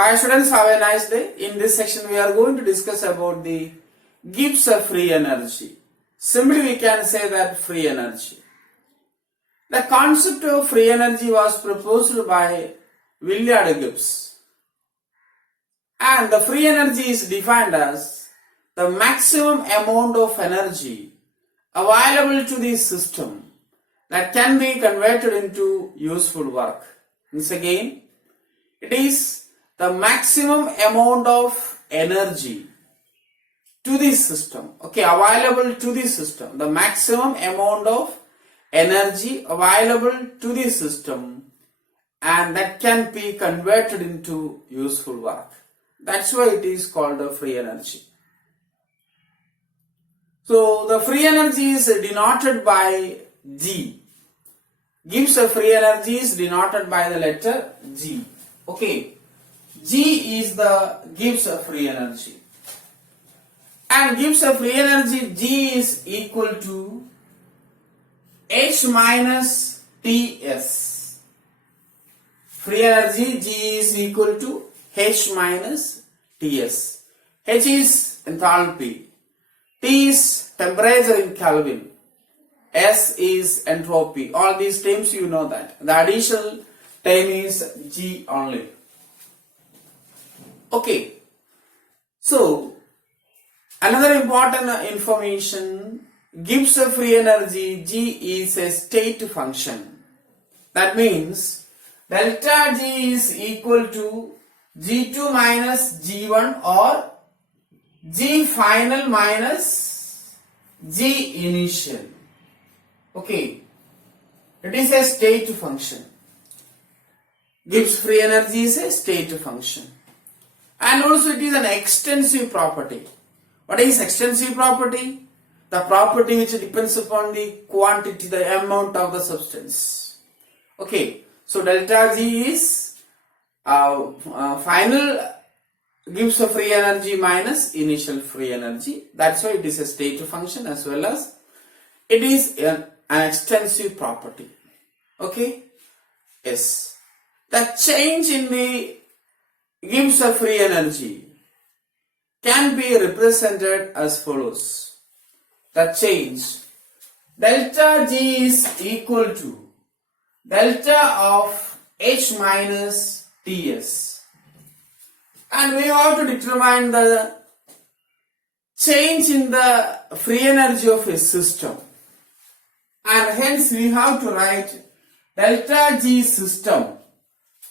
Hi students, have a nice day. In this section we are going to discuss about the Gibbs of free energy. Simply we can say that free energy. The concept of free energy was proposed by William Gibbs. And the free energy is defined as the maximum amount of energy available to the system that can be converted into useful work. Once again, it is the maximum amount of energy to the system, available to the system, the maximum amount of energy available to the system and that can be converted into useful work. That's why it is called a free energy. So the free energy is denoted by G. Gibbs of free energy is denoted by the letter G. G is the Gibbs of free energy. And Gibbs of free energy G is equal to H minus Ts. Free energy G is equal to H minus Ts. H is enthalpy. T is temperature in Kelvin. S is entropy. All these terms you know that. The additional term is G only. So another important information, Gibbs of free energy G is a state function. That means delta G is equal to G2 minus G1 or G final minus G initial. It is a state function. Gibbs free energy is a state function. And also it is an extensive property. What is extensive property? The property which depends upon the quantity, the amount of the substance. So delta G is final Gibbs of free energy minus initial free energy. That's why it is a state function as well as it is an extensive property. Yes. The change in the Gibbs of free energy can be represented as follows. The change delta G is equal to delta of H minus Ts. And we have to determine the change in the free energy of a system. And hence we have to write delta G system.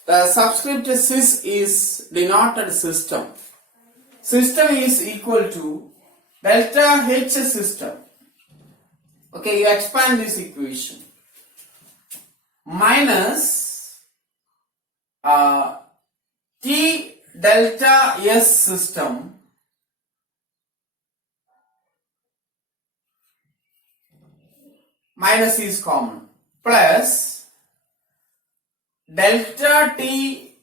The subscript sys is denoted system. System is equal to delta H system. You expand this equation. Minus T delta S system minus is common plus delta T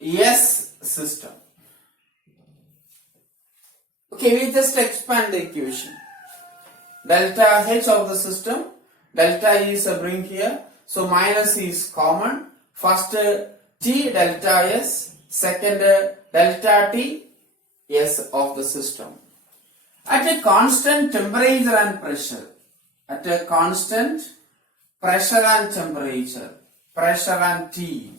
S system. We just expand the equation. Delta H of the system, delta is bring here, so minus is common. First T delta S, second delta T S of the system. At a constant temperature and pressure, at a constant pressure and temperature, pressure and T.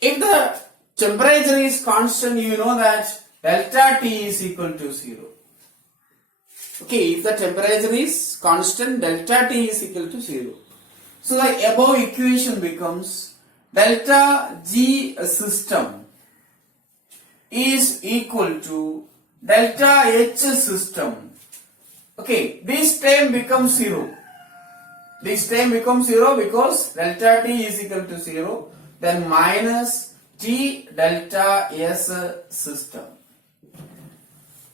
If the temperature is constant, you know that delta T is equal to 0. If the temperature is constant, delta T is equal to 0. So the above equation becomes delta G system is equal to delta H system. This term becomes 0. This term becomes 0 because delta T is equal to 0. Then minus T delta S system.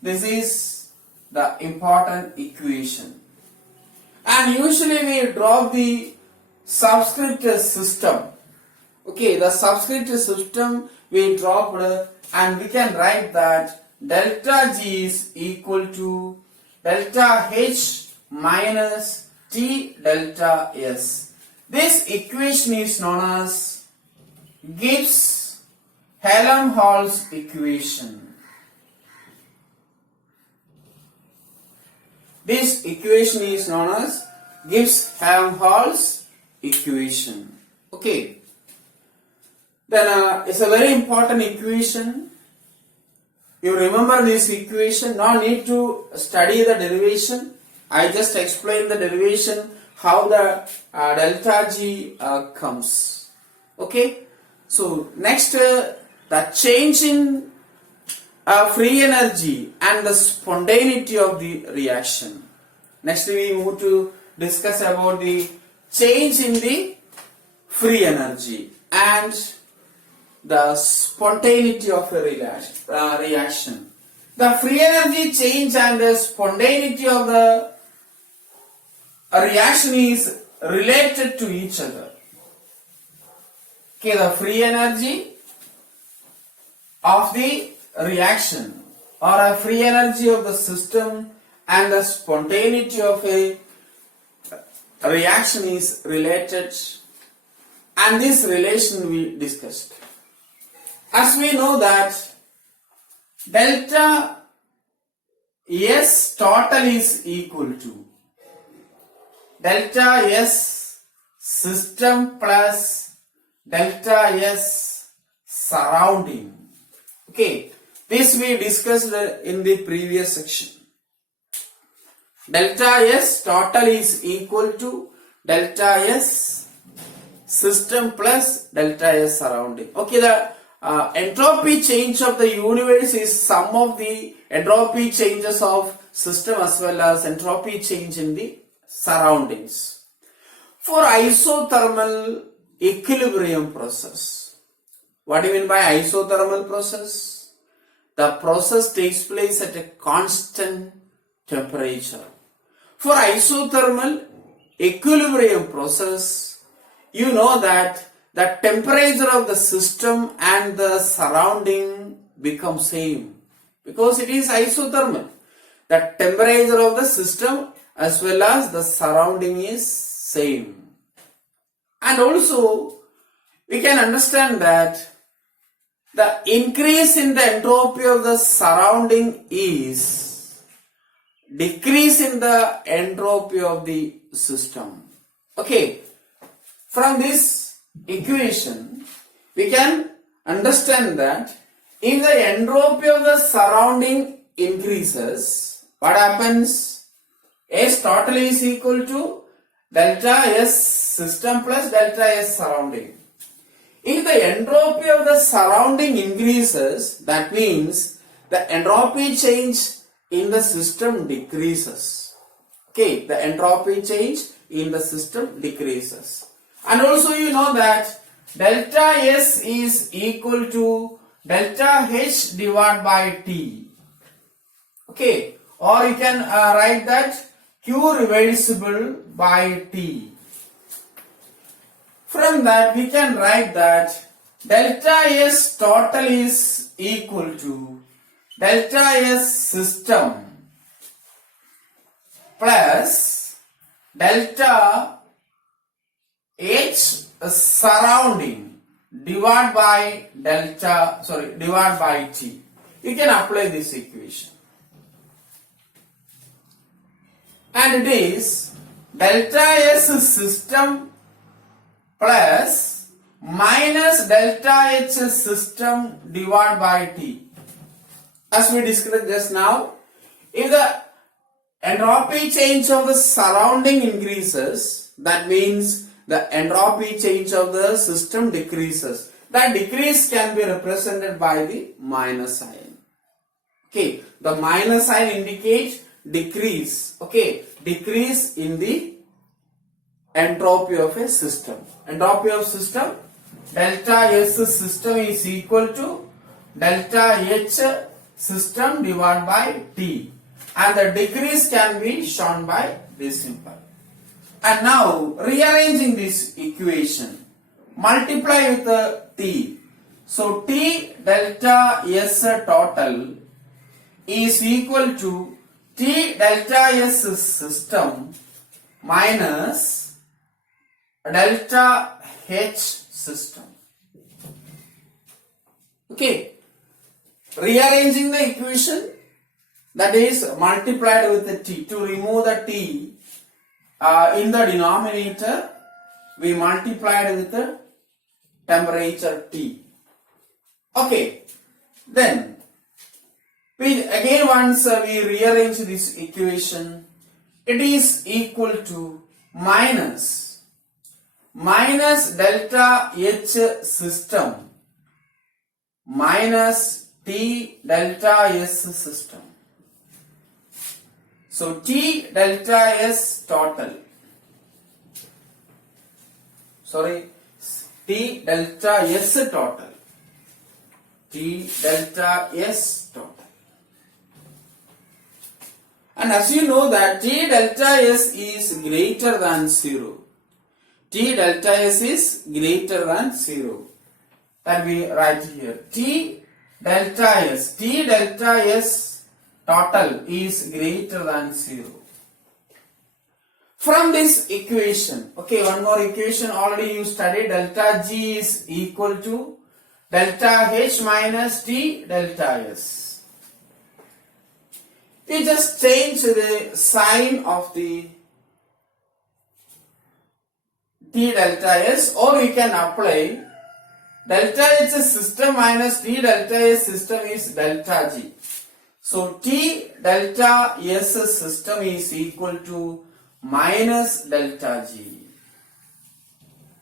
This is the important equation. And usually we drop the subscript system. The subscript system we dropped and we can write that delta G is equal to delta H minus T delta S. This equation is known as Gibbs Helmholtz equation. This equation is known as Gibbs-Helmholtz equation. Okay. Then it's a very important equation. You remember this equation, no need to study the derivation. I just explain the derivation, how the delta G comes. Okay. So next, the change in free energy and the spontaneity of the reaction. Next we move to discuss about the change in the free energy and the spontaneity of a reaction. The free energy change and the spontaneity of the reaction is related to each other. Okay, the free energy of the reaction or a free energy of the system and the spontaneity of a reaction is related, and this relation we discussed. As we know that delta S total is equal to delta S system plus delta S surrounding. Okay, this we discussed in the previous section. Delta S total is equal to delta S system plus delta S surrounding. Okay, the entropy change of the universe is sum of the entropy changes of system as well as entropy change in the surroundings. For isothermal equilibrium process, what do you mean by isothermal process? The process takes place at a constant temperature. For isothermal equilibrium process, you know that the temperature of the system and the surrounding become same because it is isothermal. The temperature of the system as well as the surrounding is same. And also we can understand that the increase in the entropy of the surrounding is decrease in the entropy of the system. Okay, from this equation we can understand that if the entropy of the surrounding increases, what happens? S total is equal to delta S system plus delta S surrounding. If the entropy of the surrounding increases, that means the entropy change in the system decreases. Okay, the entropy change in the system decreases. And also you know that delta S is equal to delta H divided by T. Okay, or you can write that Q reversible by T. From that we can write that delta S total is equal to delta S system plus delta H surrounding divided by divided by T. You can apply this equation. And it is delta S system plus minus delta H system divided by T. As we discussed just now, if the entropy change of the surrounding increases, that means the entropy change of the system decreases. That decrease can be represented by the minus sign. Okay, the minus sign indicates decrease. Okay, decrease in the entropy of a system. Entropy of system, delta S system is equal to delta H system divided by T, and the decrease can be shown by this symbol. And now rearranging this equation, multiply with the T. So T delta S total is equal to T delta S system minus delta H system. Okay. Rearranging the equation, that is multiplied with the t. To remove the t in the denominator, we multiplied with the temperature T. Okay. Then we again once we rearrange this equation, it is equal to minus delta H system minus T delta S system. So T delta S total. Sorry, T delta S total. T delta S total. And as you know that T delta S is greater than 0. T delta S is greater than 0. That we write here. T delta S total is greater than 0. From this equation, okay, one more equation already you studied, delta G is equal to delta H minus T delta S. We just change the sign of the T delta S, or we can apply delta H system minus T delta S system is delta G. So T delta S system is equal to minus delta G.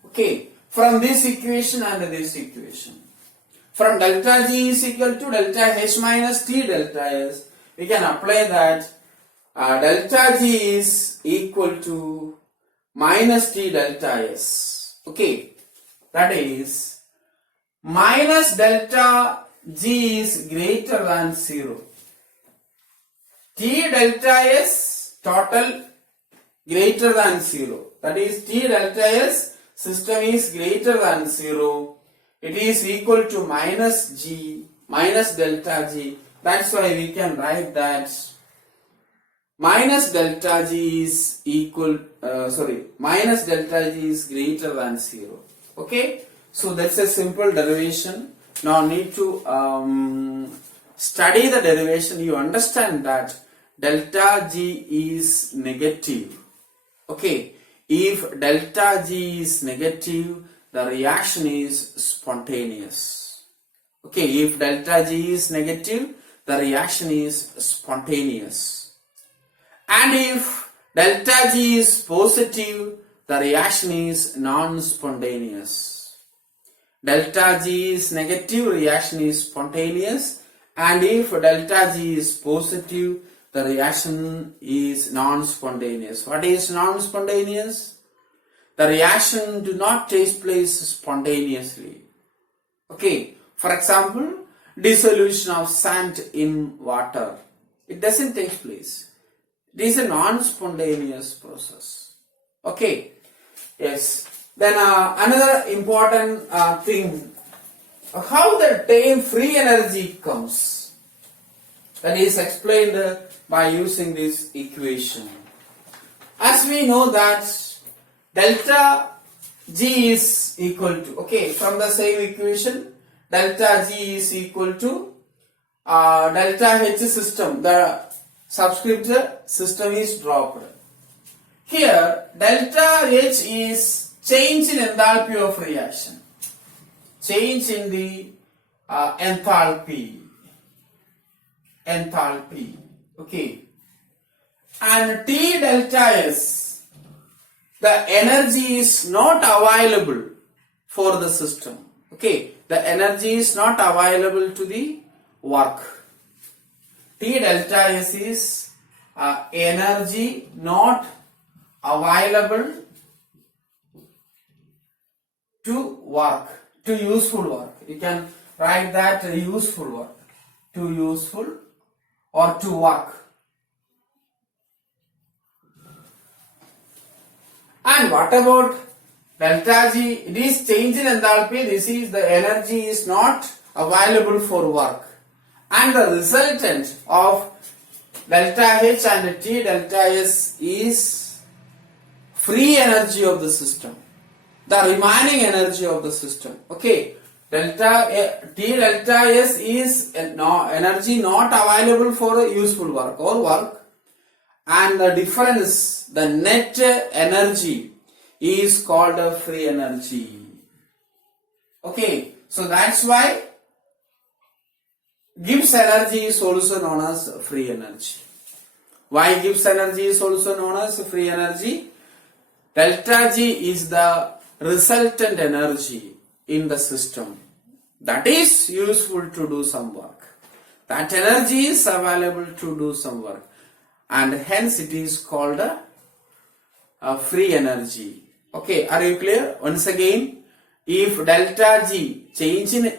Okay, from this equation and this equation. From delta G is equal to delta H minus T delta S, we can apply that delta G is equal to minus T delta S. Okay, that is minus delta G is greater than 0. T delta S total greater than 0. That is T delta S system is greater than 0. It is equal to minus G, minus delta G. That's why we can write that minus delta G is equal, minus delta G is greater than 0. Okay, so that's a simple derivation. Now need to study the derivation. You understand that delta G is negative. Okay, if delta G is negative, the reaction is spontaneous. Okay, if delta G is negative, the reaction is spontaneous. And if delta G is positive, the reaction is non-spontaneous. Delta G is negative, reaction is spontaneous. And if delta G is positive, the reaction is non-spontaneous. What is non-spontaneous? The reaction do not take place spontaneously. Okay, for example, dissolution of sand in water. It doesn't take place. It is a non-spontaneous process. Okay, yes. Then another important thing, how the term free energy comes. That is explained by using this equation. As we know that delta G is equal to, okay, from the same equation, delta G is equal to delta H system, the subscript system is dropped. Here, delta H is change in enthalpy of reaction, change in the enthalpy, okay, and T delta S, the energy is not available for the system. Okay, the energy is not available to the work. T delta S is energy not available to work, to useful work. You can write that useful work, to useful or to work. And what about delta G? It is change in enthalpy. This is the energy is not available for work. And the resultant of delta H and T delta S is free energy of the system, the remaining energy of the system. Okay, T delta S is energy not available for a useful work or work, and the difference, the net energy, is called a free energy. Okay, so that's why Gibbs energy is also known as free energy. Why Gibbs energy is also known as free energy? Delta G is the resultant energy in the system that is useful to do some work. That energy is available to do some work, and hence it is called a free energy. Okay, are you clear? Once again, if delta G, change in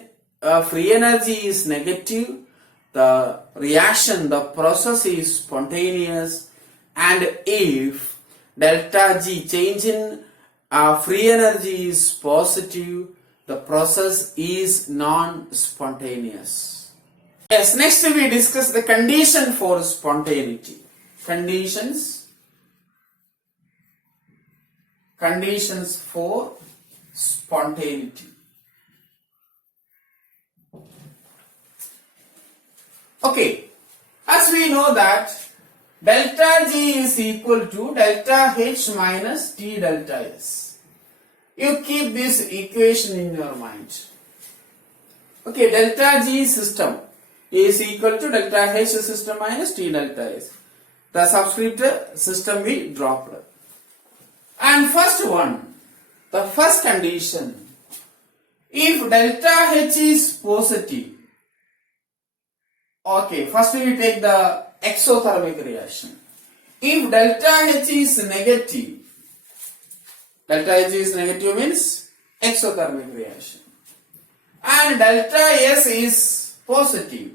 free energy, is negative, the reaction, the process is spontaneous, and if delta G, change in free energy, is positive, the process is non-spontaneous. Yes, next we discuss the condition for spontaneity. Conditions for spontaneity. Okay, as we know that delta G is equal to delta H minus T delta S. You keep this equation in your mind. Okay, delta G system is equal to delta H system minus T delta S. The subscript system we dropped. And first one, the first condition, if delta H is positive, okay, first we take the exothermic reaction. If delta H is negative, delta H is negative means exothermic reaction, and delta S is positive,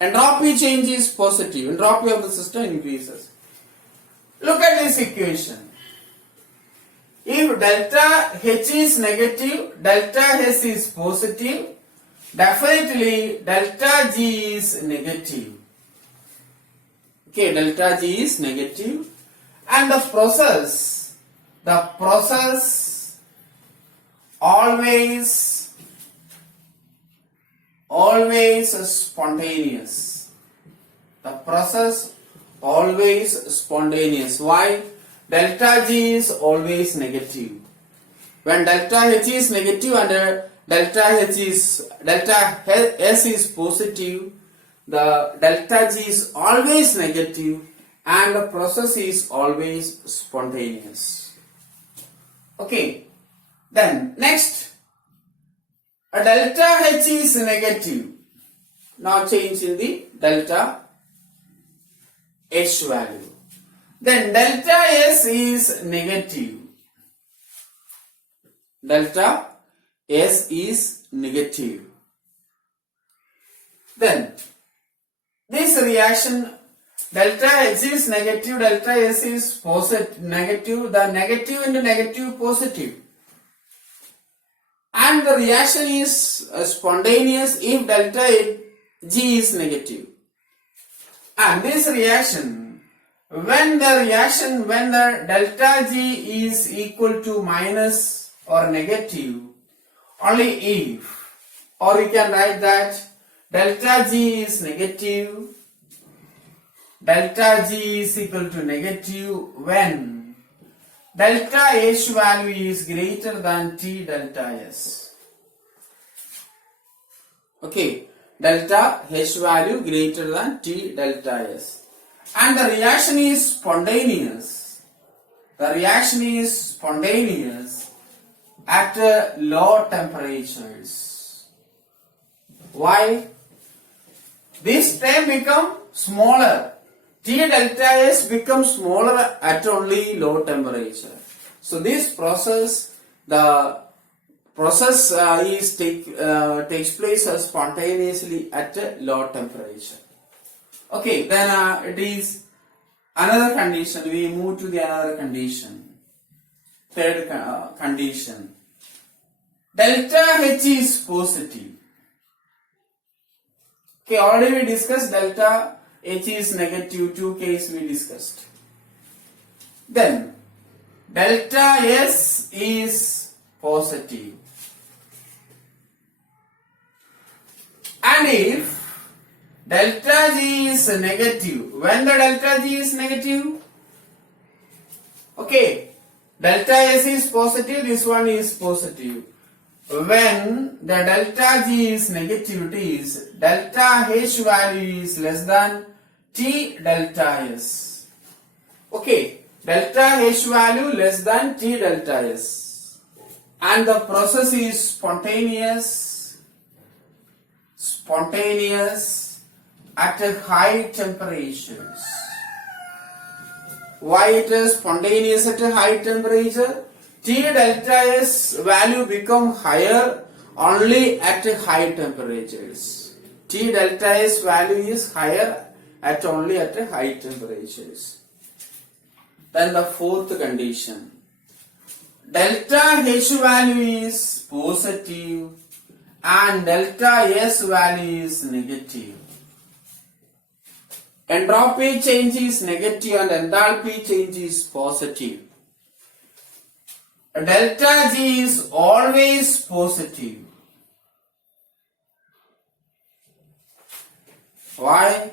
entropy change is positive, entropy of the system increases. Look at this equation. If delta H is negative, delta S is positive, definitely delta G is negative. Okay, delta G is negative, and the process always spontaneous. The process always spontaneous. Why? Delta G is always negative. When delta H is negative and delta S is positive, the delta G is always negative and the process is always spontaneous. Okay, then next, a delta H is negative. Now change in the delta H value. Then delta S is negative. Delta S is negative. Then this reaction, delta H is negative, delta S is positive, negative, the negative into negative positive. And the reaction is spontaneous if delta G is negative. And this reaction, when the delta G is equal to minus or negative, only if, or you can write that delta G is negative, delta G is equal to negative when delta H value is greater than T delta S. Okay, delta H value greater than T delta S. And the reaction is spontaneous. The reaction is spontaneous at low temperatures. Why? This term becomes smaller. T delta S becomes smaller at only low temperature. So this process, the process takes place spontaneously at a low temperature. Okay, then it is another condition. We move to the another condition. Third condition. Delta H is positive. Okay, already we discussed delta H is negative, two cases we discussed. Then delta S is positive. And if delta G is negative, when the delta G is negative, okay, delta S is positive, this one is positive. When the delta G is negative, it is delta H value is less than T delta S. Okay, delta H value less than T delta S. And the process is spontaneous at high temperatures. Why it is spontaneous at a high temperature? T delta S value become higher only at high temperatures. T delta S value is higher at only at high temperatures. Then the fourth condition. Delta H value is positive and delta S value is negative. Entropy change is negative and enthalpy change is positive. Delta G is always positive. Why?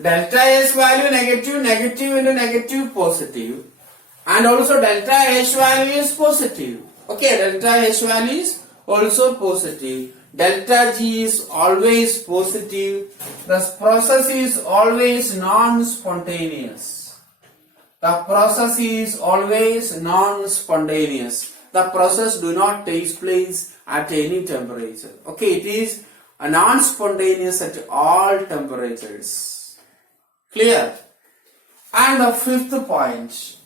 Delta S value negative, negative into negative positive, and also delta H value is positive. Okay, delta H value is also positive. Delta G is always positive. The process is always non-spontaneous. The process is always non-spontaneous. The process do not take place at any temperature. Okay, it is a non-spontaneous at all temperatures. Clear? And the fifth point.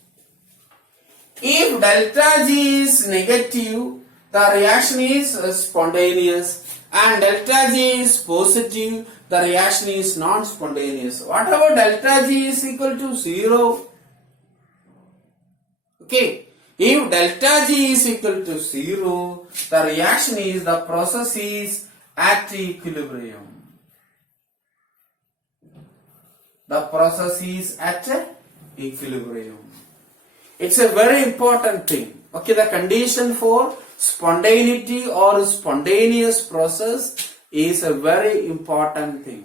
If delta G is negative, the reaction is spontaneous, and delta G is positive, the reaction is non-spontaneous. What about delta G is equal to 0? Okay, if delta G is equal to 0, the reaction is, the process is at equilibrium. The process is at equilibrium. It's a very important thing. Okay, the condition for spontaneity or spontaneous process is a very important thing.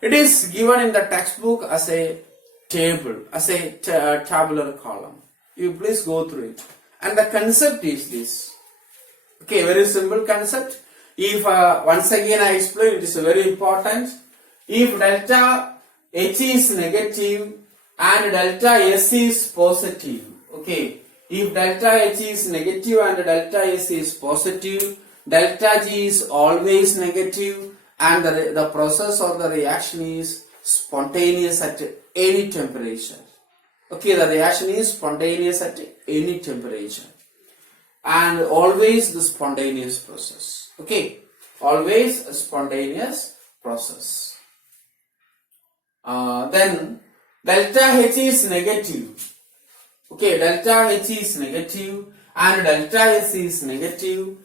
It is given in the textbook as a table, as a tabular column. You please go through it. And the concept is this. Okay, very simple concept. If once again I explain, it is very important. If delta H is negative and delta S is positive, okay, if delta H is negative and delta S is positive, delta G is always negative, and the process or the reaction is spontaneous at any temperature. Okay, the reaction is spontaneous at any temperature, and always the spontaneous process. Okay, always a spontaneous process. Then delta H is negative. Okay, delta H is negative and delta S is negative.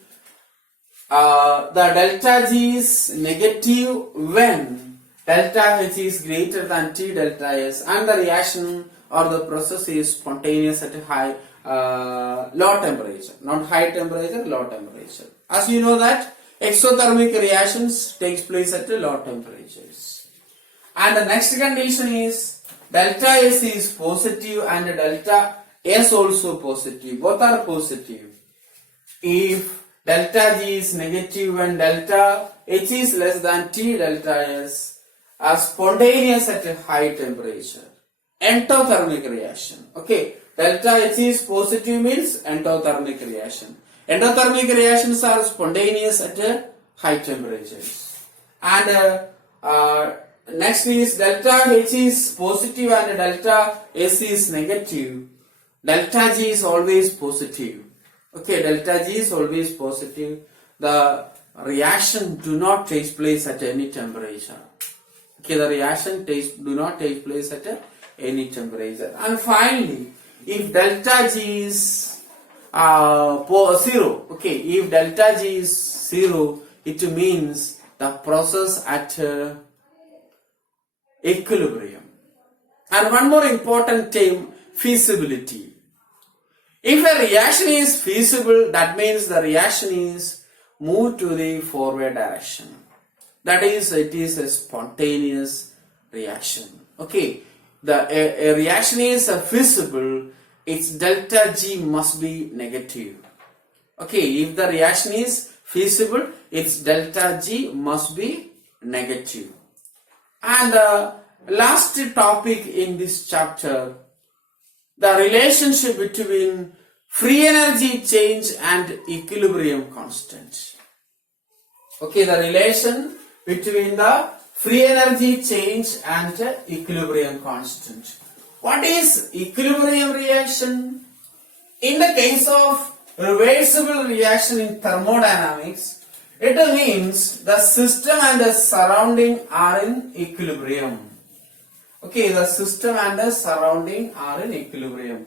The delta G is negative when delta H is greater than T delta S, and the reaction or the process is spontaneous at a high, low temperature, not high temperature, low temperature. As you know that exothermic reactions takes place at low temperatures. And the next condition is delta S is positive and delta S also positive. Both are positive. If delta G is negative and delta H is less than T delta S, are spontaneous at a high temperature. Endothermic reaction. Okay, delta H is positive means endothermic reaction. Endothermic reactions are spontaneous at high temperatures. And next is delta H is positive and delta S is negative. Delta G is always positive. Okay, delta G is always positive. The reaction do not take place at any temperature. Okay, the reaction do not take place at any temperature. And finally, if delta G is 0, okay, if delta G is 0, it means the process at equilibrium. And one more important term, feasibility. If a reaction is feasible, that means the reaction is move to the forward direction. That is, it is a spontaneous reaction. Okay, a reaction is feasible, its delta G must be negative. Okay, if the reaction is feasible, its delta G must be negative. And the last topic in this chapter, the relationship between free energy change and equilibrium constant. Okay, the relation between the free energy change and equilibrium constant. What is equilibrium reaction? In the case of reversible reaction in thermodynamics, it means the system and the surrounding are in equilibrium. Okay, the system and the surrounding are in equilibrium.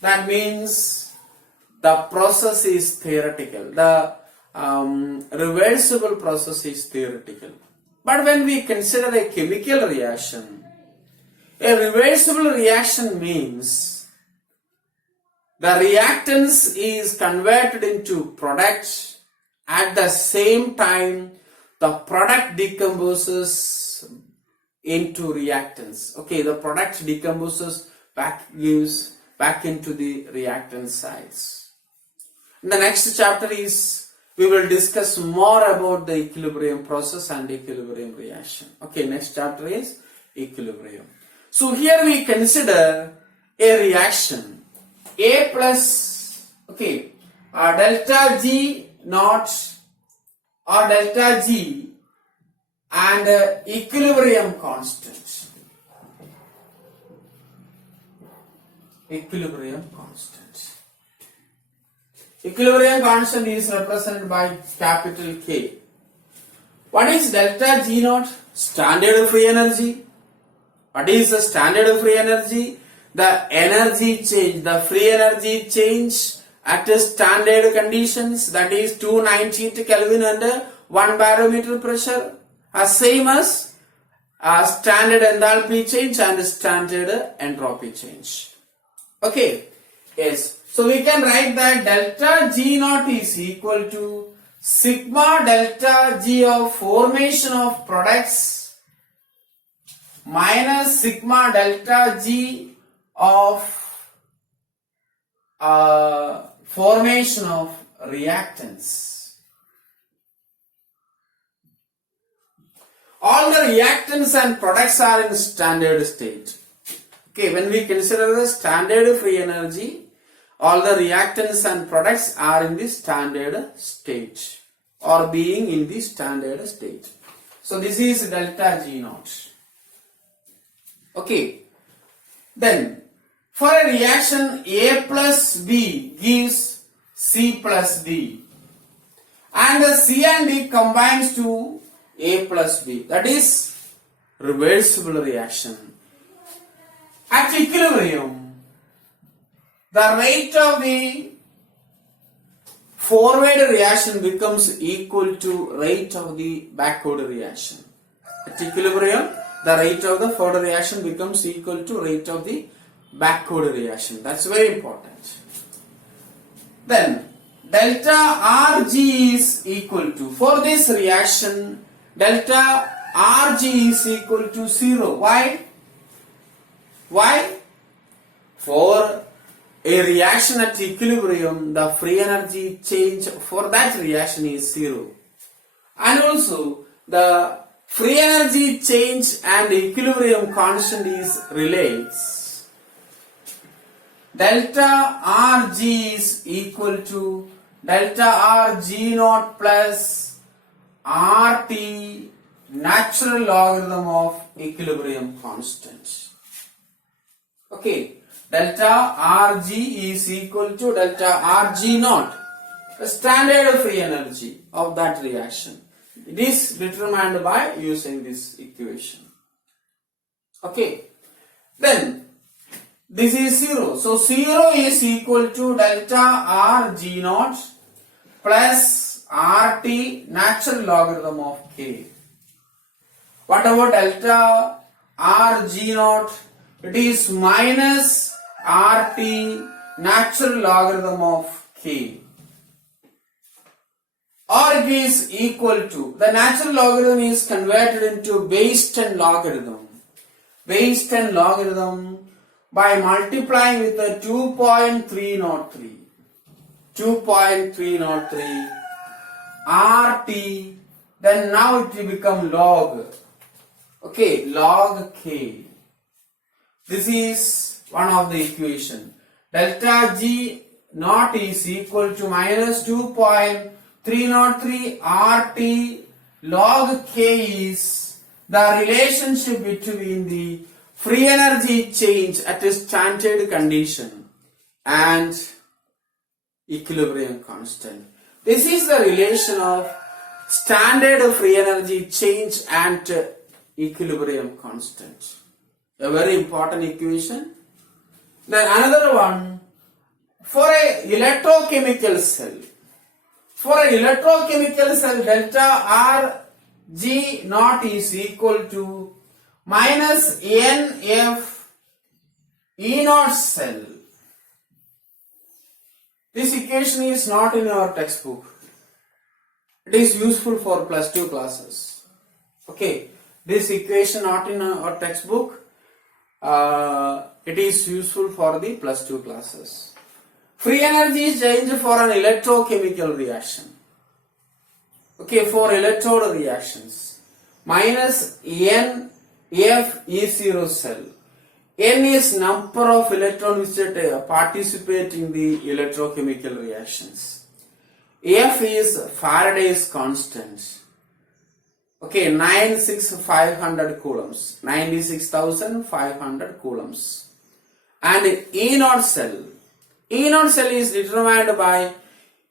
That means the process is theoretical. The reversible process is theoretical. But when we consider a chemical reaction, a reversible reaction means the reactants is converted into product. At the same time, the product decomposes into reactants. Okay, the product decomposes gives back into the reactant sides. In the next chapter we will discuss more about the equilibrium process and equilibrium reaction. Okay, next chapter is equilibrium. So here we consider a reaction A plus, okay, delta G naught or delta G and equilibrium constant. Equilibrium constant. Equilibrium constant is represented by capital K. What is delta G naught? Standard free energy. What is the standard free energy? The energy change, the free energy change at standard conditions, that is 298 Kelvin and 1 barometer pressure, as same as standard enthalpy change and standard entropy change. Okay, yes. So we can write that delta G naught is equal to sigma delta G of formation of products minus sigma delta G of formation of reactants. All the reactants and products are in standard state. Okay, when we consider the standard free energy, all the reactants and products are in the standard state or being in the standard state. So this is delta G naught. Okay, then for a reaction A plus B gives C plus D, and the C and D combines to A plus B. That is reversible reaction. At equilibrium, the rate of the forward reaction becomes equal to rate of the backward reaction. At equilibrium, the rate of the forward reaction becomes equal to rate of the backward reaction. That's very important. Then delta Rg is equal to, for this reaction, delta Rg is equal to 0. Why? Why? For a reaction at equilibrium, the free energy change for that reaction is 0. And also, the free energy change and equilibrium constant is relates. Delta Rg is equal to delta Rg naught plus Rt natural logarithm of equilibrium constant. Okay, delta Rg is equal to delta Rg naught, the standard free energy of that reaction. It is determined by using this equation. Okay, then this is 0. So 0 is equal to delta Rg naught plus Rt natural logarithm of K. What about delta Rg naught? It is minus Rt natural logarithm of K. or it is equal to, the natural logarithm is converted into base 10 logarithm. Base 10 logarithm by multiplying with the 2.303. 2.303 RT, then now it will become log. Okay, log K. This is one of the equation. Delta G naught is equal to minus 2.303 RT log K is the relationship between the free energy change at a standard condition and equilibrium constant. This is the relation of standard free energy change and equilibrium constant. A very important equation. Then another one, for a electrochemical cell. For a electrochemical cell, delta R G naught is equal to minus NF E naught cell. This equation is not in our textbook. It is useful for plus 2 classes. Okay, this equation not in our textbook. It is useful for the plus 2 classes. Free energy is change for an electrochemical reaction. Okay, for electrode reactions. Minus N F E0 cell. N is number of electrons which participate in the electrochemical reactions. F is Faraday's constant. Okay, 96,500 coulombs. 96,500 coulombs. And E naught cell. E naught cell is determined by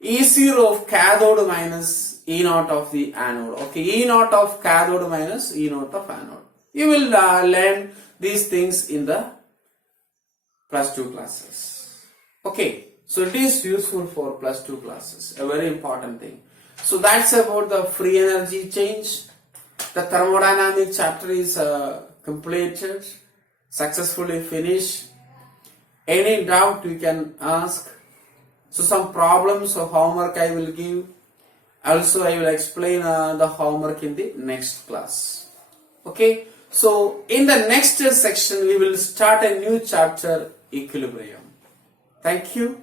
E0 of cathode minus E naught of the anode. Okay, E naught of cathode minus E naught of anode. You will learn these things in the plus 2 classes. Okay, so it is useful for plus 2 classes. A very important thing. So that's about the free energy change. The thermodynamic chapter is completed, successfully finished. Any doubt you can ask. So some problems of homework I will give. Also I will explain the homework in the next class. Okay. So in the next section we will start a new chapter, equilibrium. Thank you.